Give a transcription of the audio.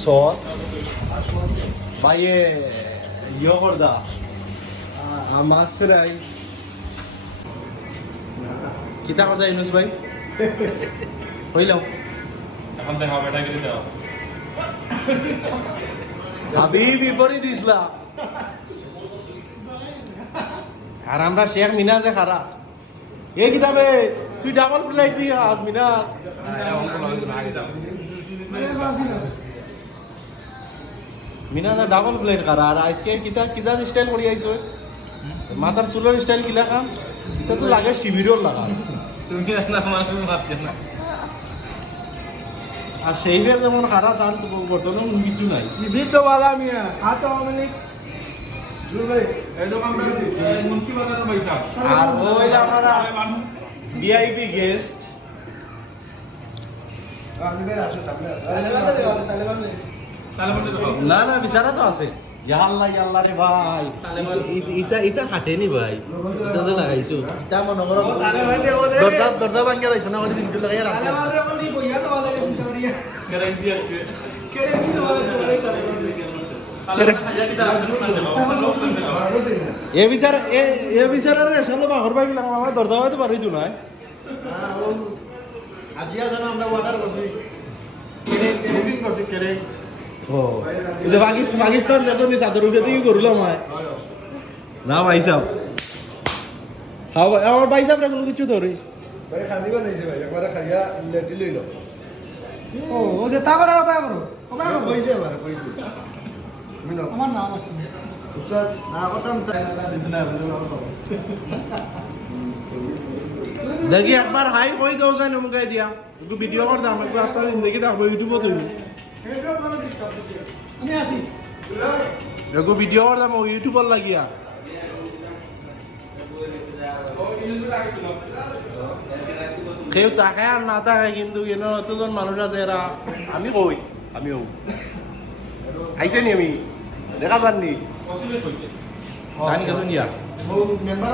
sauce ভাই ইয়ে করদা মাছ fry কিতা করদা ইউনুস ভাই হইলাম এখন দেখা বেটা গেলে যাও ভাবি বিপরী দিসলা আর আমরা শেখ মিনাজে খারা এ কিতাবে তুই ডাবল প্লেট দিয়ে আস মিনাজ মিনাজ ডাবল প্লেট খারা আর আজকে কিতা কিতা স্টাইল করি আইছো মাথার চুলের স্টাইল কিলা কাম এটা তো লাগে শিবিরর লাগা তুমি না আমার কোনো ভাবছ না আর সেইভাবে যেমন খারা তার তো বর্তমানে কিছু নাই শিবির তো বালা মিয়া হাত মানে এই দোকানটা মুন্সি বাজারের পয়সা আর ওই আমরা ভিআইপি গেস্ট তাহলে বলতে দাও না না বিচারা তো আছে ইয়াল্লা ইয়াল্লা রে ভাই ইটা ইটা খাটেনি ভাই এটা তো লাগাইছো দরজা দরজা ভাঙিয়া যাইতো না মানে দিনটো লাগাইয়া রাখছে গ্যারান্টি আছে এ বিচার এ বিচারা রে সালো বাঘর ভাই গেলাম আমার দরজা হয়তো পারি তো নাই আজিয়া জানা আমরা অর্ডার করছি বুকিং করছি কেরে ও এটা পাকিস্তান দেশ নি সাদর উঠে থেকে করলাম হয় না ভাই সাহেব খাও আমার ভাই সাহেব কোনো কিছু ধরে ভাই খালিবা নাইছে ভাই একবারে খাইয়া লেটি লইল ও ওটা তারপরে অপেক্ষা করো অপেক্ষা করো কইছে এবারে কইছে আমার নাম আছে উস্তাদ না করতাম তাই না দিন না দেখি একবার হাই কই দাও যায় নমুকাই দিয়া একটু ভিডিও কর দাম একটু আস্তে জিন্দগি দেখবো ইউটিউবে তুমি আমি আসি একটু ভিডিও কর দাম ইউটিউবার লাগিয়া কেউ তাকায় আর না তাকায় কিন্তু এনে এতজন মানুষ আছে এরা আমি কই আমিও আইছে নি আমি দেখা যাননি কসিলে কইতে জানি কেন দিয়া মেম্বার